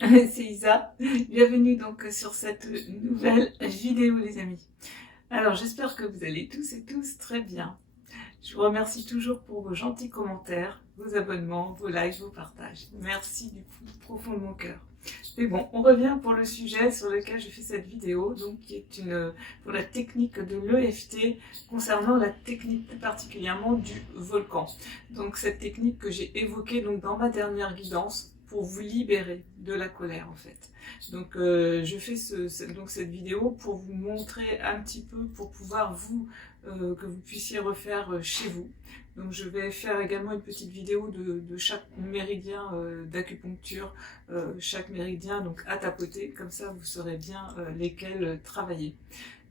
c'est Isa. Bienvenue donc sur cette nouvelle vidéo les amis. Alors j'espère que vous allez tous et tous très bien. Je vous remercie toujours pour vos gentils commentaires, vos abonnements, vos likes, vos partages. Merci du profond de mon cœur. Mais bon, on revient pour le sujet sur lequel je fais cette vidéo, donc qui est pour la technique de l'EFT, concernant la technique plus particulièrement du volcan. Donc cette technique que j'ai évoquée donc dans ma dernière guidance pour vous libérer de la colère en fait. Donc je fais cette vidéo pour vous montrer un petit peu, pour pouvoir que vous puissiez refaire chez vous. Donc je vais faire également une petite vidéo de chaque méridien d'acupuncture, chaque méridien donc à tapoter, comme ça vous saurez bien lesquels travailler.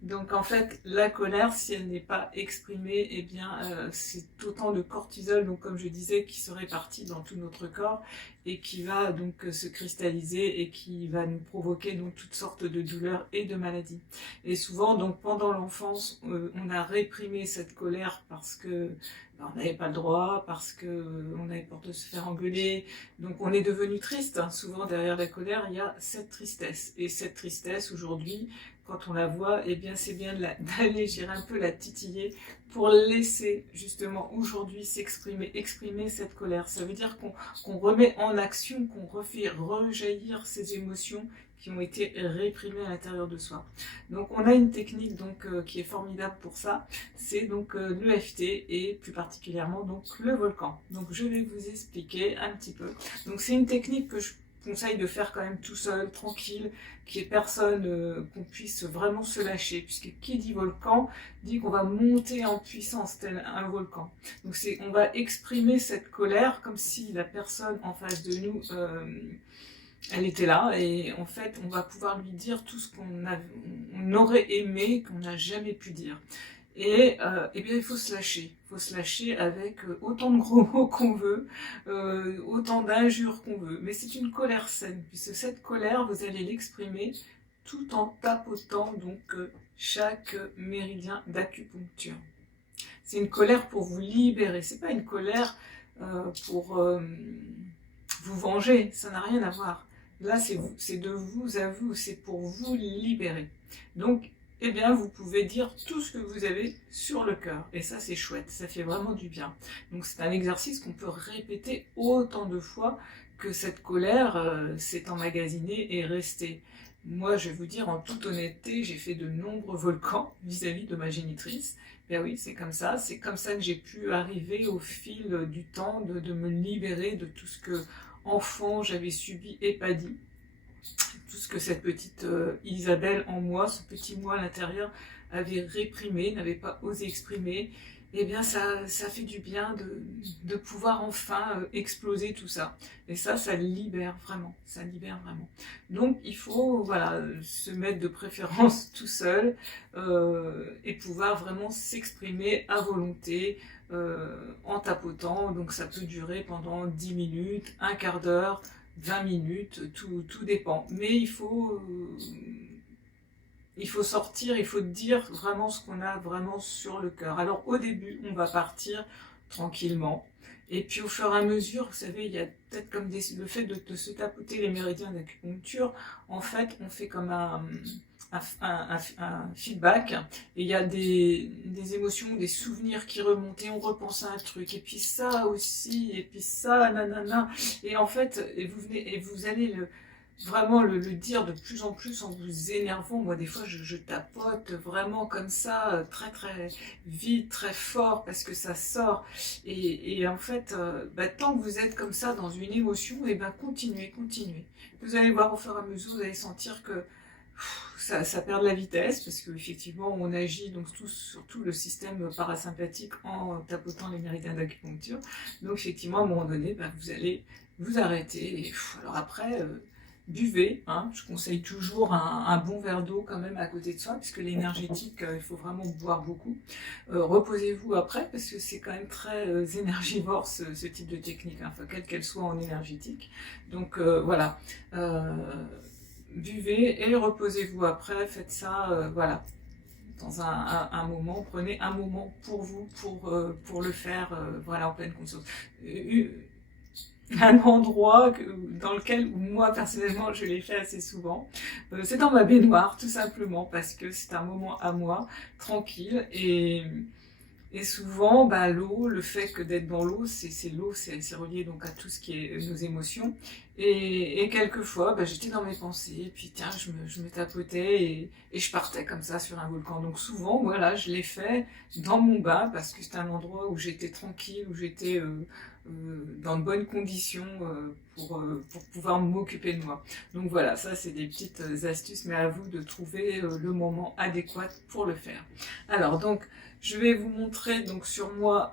Donc en fait, la colère, si elle n'est pas exprimée, eh bien c'est autant de cortisol, donc comme je disais, qui se répartit dans tout notre corps et qui va donc se cristalliser et qui va nous provoquer donc toutes sortes de douleurs et de maladies. Et souvent, donc pendant l'enfance, on a réprimé cette colère parce que on n'avait pas le droit, parce qu'on avait peur de se faire engueuler, donc on est devenu triste. Hein. Souvent derrière la colère, il y a cette tristesse. Et cette tristesse, aujourd'hui, quand on la voit, eh bien c'est bien d'aller, j'irai un peu la titiller pour laisser justement aujourd'hui exprimer cette colère. Ça veut dire qu'on remet en action, qu'on refait rejaillir ces émotions qui ont été réprimées à l'intérieur de soi. Donc on a une technique donc qui est formidable pour ça, c'est donc l'EFT et plus particulièrement donc le volcan. Donc je vais vous expliquer un petit peu. Donc c'est une technique que je conseille de faire quand même tout seul, tranquille, qu'il n'y ait personne, qu'on puisse vraiment se lâcher, puisque qui dit volcan dit qu'on va monter en puissance tel un volcan. Donc on va exprimer cette colère comme si la personne en face de nous elle était là, et en fait on va pouvoir lui dire tout ce qu'on aurait aimé, qu'on n'a jamais pu dire. Et eh bien il faut se lâcher. Il faut se lâcher avec autant de gros mots qu'on veut, autant d'injures qu'on veut. Mais c'est une colère saine, puisque cette colère, vous allez l'exprimer tout en tapotant donc chaque méridien d'acupuncture. C'est une colère pour vous libérer. C'est pas une colère pour vous venger. Ça n'a rien à voir. Là, c'est de vous à vous. C'est pour vous libérer. Donc, eh bien, vous pouvez dire tout ce que vous avez sur le cœur. Et ça, c'est chouette. Ça fait vraiment du bien. Donc, c'est un exercice qu'on peut répéter autant de fois que cette colère s'est emmagasinée et restée. Moi, je vais vous dire en toute honnêteté, j'ai fait de nombreux volcans vis-à-vis de ma génitrice. Ben oui, c'est comme ça que j'ai pu arriver au fil du temps de me libérer de tout ce que, enfant, j'avais subi et pas dit. Tout ce que cette petite Isabelle en moi, ce petit moi à l'intérieur, avait réprimé, n'avait pas osé exprimer, eh bien ça fait du bien de pouvoir enfin exploser tout ça. Et ça libère vraiment, ça libère vraiment. Donc il faut voilà, se mettre de préférence tout seul et pouvoir vraiment s'exprimer à volonté en tapotant. Donc ça peut durer pendant 10 minutes, un quart d'heure, 20 minutes, tout dépend. Mais il faut sortir, il faut dire vraiment ce qu'on a vraiment sur le cœur. Alors au début, on va partir tranquillement. Et puis au fur et à mesure, vous savez, il y a peut-être comme le fait de se tapoter les méridiens d'acupuncture, en fait, on fait comme un feedback, et il y a des émotions, des souvenirs qui remontent, et on repense à un truc, et puis ça aussi, et puis ça, nanana, et en fait, vous allez vraiment le dire de plus en plus en vous énervant. Moi des fois je tapote vraiment comme ça, très très vite, très fort, parce que ça sort, et en fait, tant que vous êtes comme ça dans une émotion, et continuez, vous allez voir au fur et à mesure, vous allez sentir que ça perd de la vitesse, parce qu'effectivement on agit donc surtout le système parasympathique en tapotant les méridiens d'acupuncture. Donc effectivement à un moment donné, vous allez vous arrêter, et alors après buvez, hein. Je conseille toujours un bon verre d'eau quand même à côté de soi, puisque l'énergétique, il faut vraiment boire beaucoup. Reposez-vous après, parce que c'est quand même très énergivore ce type de technique, hein, enfin, quelle qu'elle soit en énergétique. Donc voilà, buvez et reposez-vous après, faites ça, voilà. Dans un moment, prenez un moment pour vous, pour le faire, voilà, en pleine conscience. un endroit dans lequel moi personnellement je l'ai fait assez souvent. C'est dans ma baignoire tout simplement parce que c'est un moment à moi, tranquille et souvent, bah, l'eau, le fait que d'être dans l'eau, c'est relié donc à tout ce qui est nos émotions. Et quelquefois, bah, j'étais dans mes pensées, et puis tiens, je me tapotais et je partais comme ça sur un volcan. Donc souvent, voilà, je l'ai fait dans mon bain parce que c'était un endroit où j'étais tranquille, où j'étais dans de bonnes conditions pour pouvoir m'occuper de moi. Donc voilà, ça c'est des petites astuces, mais à vous de trouver le moment adéquat pour le faire. Alors donc, je vais vous montrer donc sur moi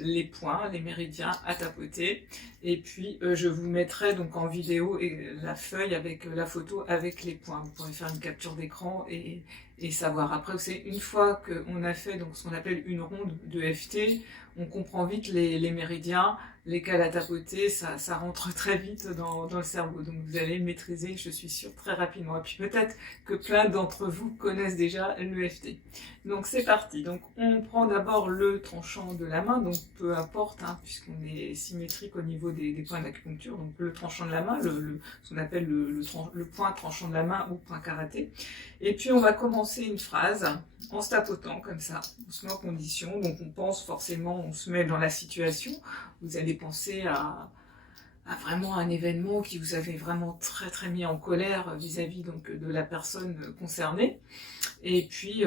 les points, les méridiens à tapoter, et puis je vous mettrai donc en vidéo la feuille avec la photo avec les points. Vous pourrez faire une capture d'écran et savoir. Après, c'est une fois qu'on a fait donc ce qu'on appelle une ronde de FT, on comprend vite les méridiens, lesquels à tapoter, ça rentre très vite dans le cerveau. Donc vous allez maîtriser, je suis sûre, très rapidement. Et puis peut-être que plein d'entre vous connaissent déjà l'EFT. Donc c'est parti. Donc on prend d'abord le tranchant de la main, donc peu importe, hein, puisqu'on est symétrique au niveau des points d'acupuncture. Donc le tranchant de la main, ce qu'on appelle le point tranchant de la main ou point karaté. Et puis on va commencer une phrase en se tapotant comme ça, on se met en condition, donc on pense forcément, on se met dans la situation, vous allez penser à vraiment un événement qui vous avait vraiment très mis en colère vis-à-vis donc de la personne concernée, et puis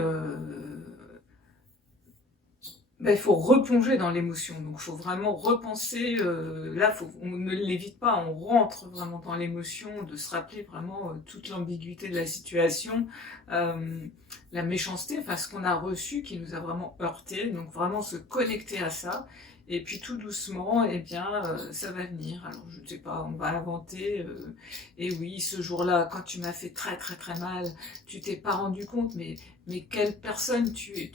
il faut replonger dans l'émotion, donc il faut vraiment repenser, là on ne l'évite pas, on rentre vraiment dans l'émotion, de se rappeler vraiment toute l'ambiguïté de la situation, la méchanceté, enfin ce qu'on a reçu qui nous a vraiment heurté, donc vraiment se connecter à ça, et puis tout doucement, eh bien, ça va venir, alors je ne sais pas, on va inventer, et oui, ce jour-là, quand tu m'as fait très mal, tu t'es pas rendu compte, mais quelle personne tu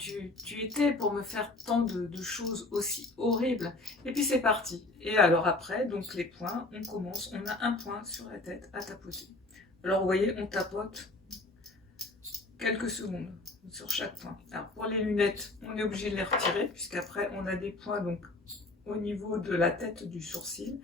étais pour me faire tant de choses aussi horribles. Et puis c'est parti. Et alors après, donc les points, on commence, on a un point sur la tête à tapoter. Alors vous voyez, on tapote quelques secondes sur chaque point. Alors pour les lunettes, on est obligé de les retirer, puisqu'après on a des points donc au niveau de la tête du sourcil,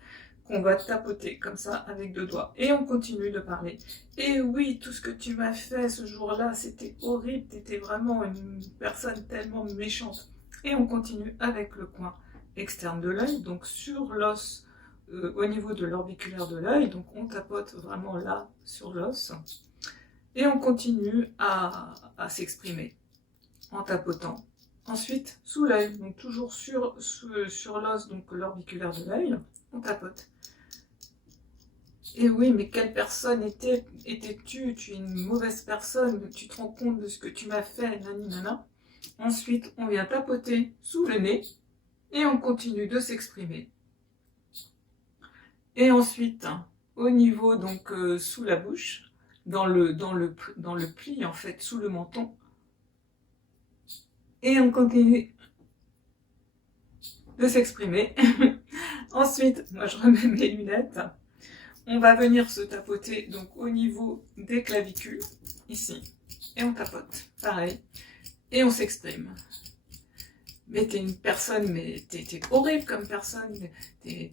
qu'on va tapoter comme ça avec deux doigts. Et on continue de parler. Et oui, tout ce que tu m'as fait ce jour-là, c'était horrible, tu étais vraiment une personne tellement méchante. Et on continue avec le coin externe de l'œil, donc sur l'os, au niveau de l'orbiculaire de l'œil, donc on tapote vraiment là sur l'os. Et on continue à s'exprimer en tapotant. Ensuite, sous l'œil, donc toujours sur l'os, donc l'orbiculaire de l'œil, on tapote. Et oui, mais quelle personne étais-tu? Tu es une mauvaise personne, tu te rends compte de ce que tu m'as fait, naninana. Ensuite, on vient tapoter sous le nez et on continue de s'exprimer. Et ensuite, au niveau, donc sous la bouche, dans le pli, en fait, sous le menton, et on continue de s'exprimer. Ensuite, moi je remets mes lunettes. On va venir se tapoter donc au niveau des clavicules, ici. Et on tapote, pareil. Et on s'exprime. Mais t'es une personne, mais t'es horrible comme personne, t'es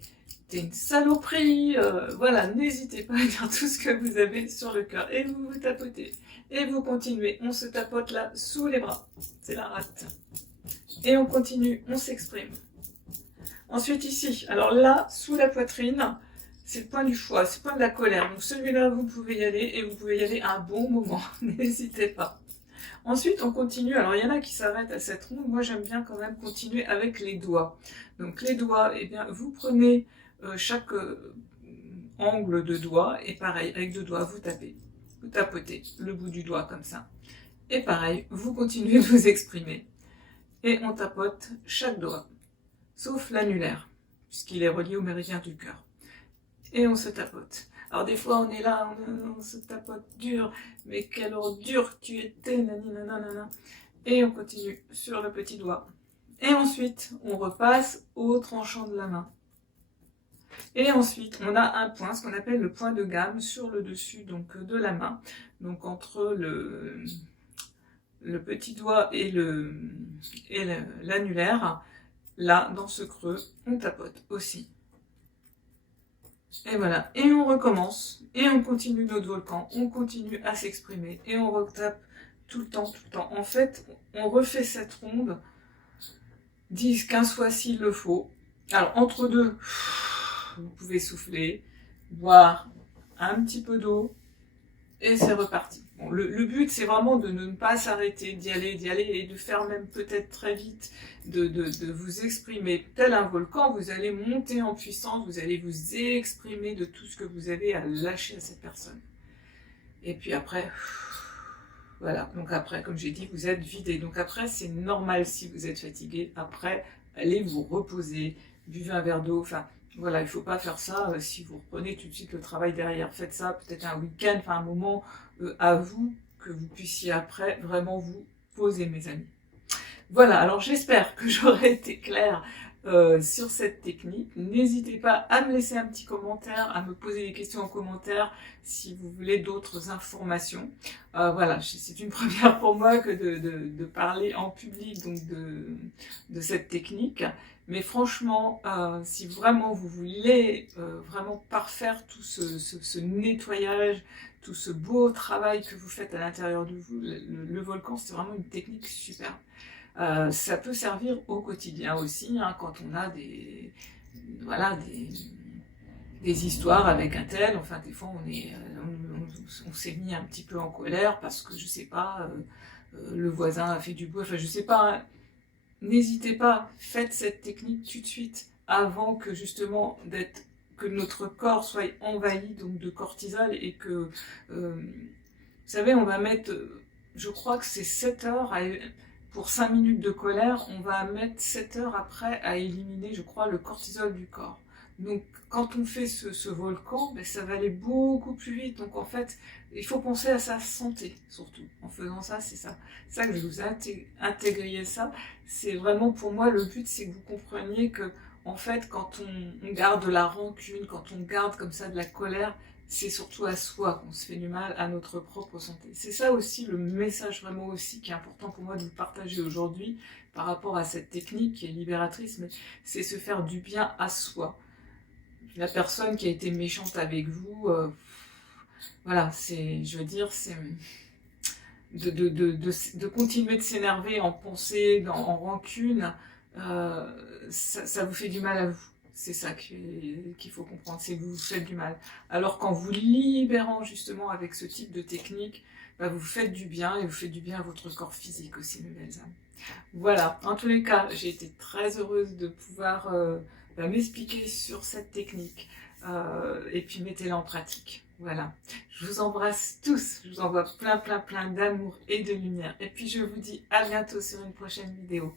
une saloperie, voilà, n'hésitez pas à dire tout ce que vous avez sur le cœur. Et vous vous tapotez. Et vous continuez, on se tapote là, sous les bras. C'est la rate. Et on continue, on s'exprime. Ensuite ici, alors là, sous la poitrine, c'est le point du choix, c'est le point de la colère. Donc celui-là, vous pouvez y aller et vous pouvez y aller à un bon moment, n'hésitez pas. Ensuite, on continue. Alors, il y en a qui s'arrêtent à cette ronde. Moi, j'aime bien quand même continuer avec les doigts. Donc, les doigts, eh bien, vous prenez chaque angle de doigt et pareil, avec deux doigts, vous tapez. Vous tapotez le bout du doigt comme ça. Et pareil, vous continuez de vous exprimer. Et on tapote chaque doigt, sauf l'annulaire, puisqu'il est relié au méridien du cœur. Et on se tapote. Alors des fois on est là, on se tapote dur, mais quelle ordure tu étais, naninanana. Et on continue sur le petit doigt. Et ensuite, on repasse au tranchant de la main. Et ensuite, on a un point, ce qu'on appelle le point de gamme, sur le dessus donc, de la main. Donc entre le petit doigt et l'annulaire, là, dans ce creux, on tapote aussi. Et voilà, et on recommence, et on continue notre volcan, on continue à s'exprimer, et on retape tout le temps, tout le temps. En fait, on refait cette ronde 10, 15 fois s'il le faut. Alors, entre deux, vous pouvez souffler, boire un petit peu d'eau, et c'est reparti. Bon, le but, c'est vraiment de ne pas s'arrêter, d'y aller, et de faire même peut-être très vite, de vous exprimer. Tel un volcan, vous allez monter en puissance, vous allez vous exprimer de tout ce que vous avez à lâcher à cette personne. Et puis après, voilà. Donc après, comme j'ai dit, vous êtes vidé. Donc après, c'est normal si vous êtes fatigué. Après, allez vous reposer, buvez un verre d'eau, enfin... Voilà, il ne faut pas faire ça si vous reprenez tout de suite le travail derrière. Faites ça peut-être un week-end, enfin un moment à vous, que vous puissiez après vraiment vous poser, mes amis. Voilà, alors j'espère que j'aurai été claire sur cette technique. N'hésitez pas à me laisser un petit commentaire, à me poser des questions en commentaire si vous voulez d'autres informations. Voilà, c'est une première pour moi que de parler en public donc de cette technique. Mais franchement, si vraiment vous voulez vraiment parfaire tout ce nettoyage, tout ce beau travail que vous faites à l'intérieur de vous, le volcan, c'est vraiment une technique super. Ça peut servir au quotidien aussi, hein, quand on a des histoires avec un tel. Enfin, des fois, on s'est mis un petit peu en colère parce que, je sais pas, le voisin a fait du bruit. Enfin, je sais pas. Hein. N'hésitez pas, faites cette technique tout de suite avant que justement que notre corps soit envahi donc de cortisol et que, vous savez, on va mettre, je crois que c'est 7 heures pour 5 minutes de colère, on va mettre 7 heures après à éliminer, je crois, le cortisol du corps. Donc, quand on fait ce volcan, ben, ça va aller beaucoup plus vite. Donc, en fait, il faut penser à sa santé, surtout. En faisant ça, c'est ça. C'est ça que je vous ai intégré ça. C'est vraiment, pour moi, le but, c'est que vous compreniez que, en fait, quand on garde de la rancune, quand on garde comme ça de la colère, c'est surtout à soi qu'on se fait du mal, à notre propre santé. C'est ça aussi le message vraiment aussi qui est important pour moi de vous partager aujourd'hui par rapport à cette technique qui est libératrice, mais c'est se faire du bien à soi. La personne qui a été méchante avec vous, voilà, je veux dire, c'est de continuer de s'énerver en pensée, en rancune, ça vous fait du mal à vous. C'est ça qu'il faut comprendre, c'est que vous vous faites du mal. Alors qu'en vous libérant justement avec ce type de technique, bah, vous faites du bien et vous faites du bien à votre corps physique aussi, mes belles âmes. Voilà, en tous les cas, j'ai été très heureuse de pouvoir m'expliquer sur cette technique et puis mettez-la en pratique. Voilà, je vous embrasse tous, je vous envoie plein d'amour et de lumière. Et puis je vous dis à bientôt sur une prochaine vidéo.